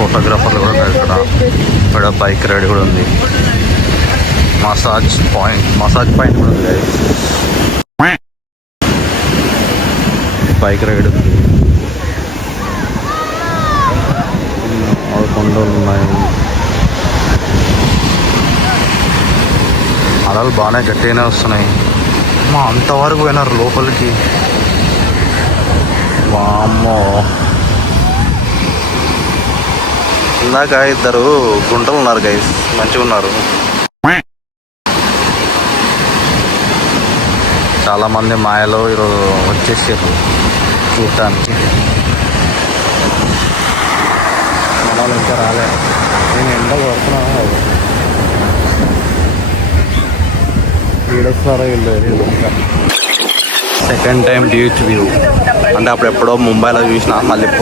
ఫోటోగ్రాఫర్లు కూడా ఉన్నారు ఇక్కడ బైక్ రైడ్ కూడా ఉంది. మసాజ్ పాయింట్ కూడా ఉంది. బైక్ రైడ్ ఉంది. కొండలు ఉన్నాయి. అలలు బాగానే గట్టిగానే వస్తున్నాయి. అంతవరకు పోయినారు లోపలికి. వామ్మో, ఇందాక ఇద్దరు గుంటలు ఉన్నారు గైస్, మంచిగా ఉన్నారు. చాలామంది మాయలో ఈరోజు వచ్చేసారు చూడటానికి. మనవాళ్ళు ఇంకా రాలే. నేను ఎండ కొడుతున్నాను కదా, వీడొస్తారో వీళ్ళు ఇంకా. సెకండ్ టైం బీచ్ వ్యూ అంటే అప్పుడు ఎప్పుడో ముంబైలో చూసినా, మళ్ళీ ఇప్పుడు